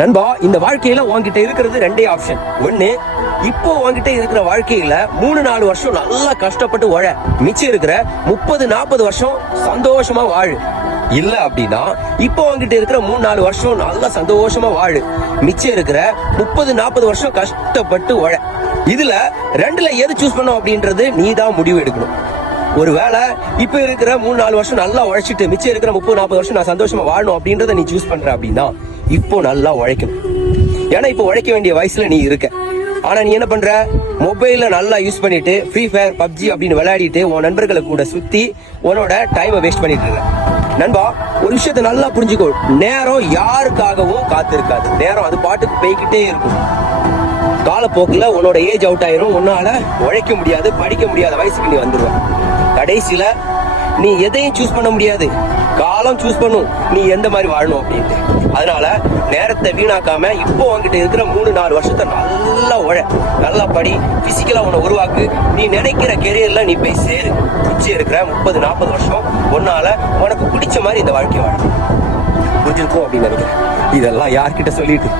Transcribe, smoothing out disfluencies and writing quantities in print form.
நண்பா, இந்த வாழ்க்கையில உன்கிட்ட இருக்கிறது ரெண்டே ஆப்ஷன். ஒண்ணு, இப்போ உன்கிட்ட இருக்கிற வாழ்க்கையில 3-4 வருஷம் நல்லா கஷ்டப்பட்டு வாழ, மிச்சம் இருக்கிற 30-40 வருஷம் சந்தோஷமா வாழு. இல்ல அப்படின்னா இப்போ உன்கிட்ட இருக்கிற 3-4 வருஷம் நல்லா சந்தோஷமா வாழு, மிச்சம் இருக்கிற 30-40 வருஷம் கஷ்டப்பட்டு வாழ. இதுல ரெண்டுல எது சூஸ் பண்ணும் அப்படின்றது நீ தான் முடிவு எடுக்கணும். ஒருவேளை இப்ப இருக்கிற 3-4 வருஷம் நல்லா உழைச்சிட்டு மிச்சம் இருக்கிற 30-40 வருஷம் நான் சந்தோஷமா வாழணும் அப்படின்றத நீ சூஸ் பண்ற அப்படின்னா இப்போ நல்லா உழைக்கணும். ஏன்னா இப்போ உழைக்க வேண்டிய வயசுல நீ இருக்க. ஆனா நீ என்ன பண்ற? மொபைல்ல நல்லா யூஸ் பண்ணிட்டு ஃப்ரீ ஃபயர், பப்ஜி அப்படின்னு விளையாடிட்டு உன் நண்பர்களை கூட சுத்தி உன்னோட டைமை வேஸ்ட் பண்ணிட்டு இருக்க. நண்பா, ஒரு விஷயத்த நல்லா புரிஞ்சுக்கோ. நேரம் யாருக்காகவும் காத்திருக்காது. நேரம் அது பாட்டுக்கு போய்கிட்டே இருக்கும். காலப்போக்குல உன்னோட ஏஜ் அவுட் ஆயிரும். உன்னால உழைக்க முடியாது, படிக்க முடியாத வயசுக்கு நீ வந்துருவ. கடைசியில நீ எதையும் சூஸ் பண்ண முடியாது. காலம் சூஸ் பண்ணும் நீ எந்த மாதிரி வாழணும் அப்படின்ட்டு. அதனால நேரத்தை வீணாக்காம இப்போ உன்கிட்ட இருக்கிற 3-4 வருஷத்தை நல்லா நல்லா படி, பிசிக்கலா உன்னை உருவாக்கு. நீ நினைக்கிற கெரியர்ல நீ போய் சேரு. மிச்சம் இருக்கிற 30-40 வருஷம் உன்னால உனக்கு பிடிச்ச மாதிரி இந்த வாழ்க்கை வாழ புரிஞ்சிருக்கும் அப்படின்னு நினைக்கிறேன். இதெல்லாம் யார்கிட்ட சொல்லிட்டு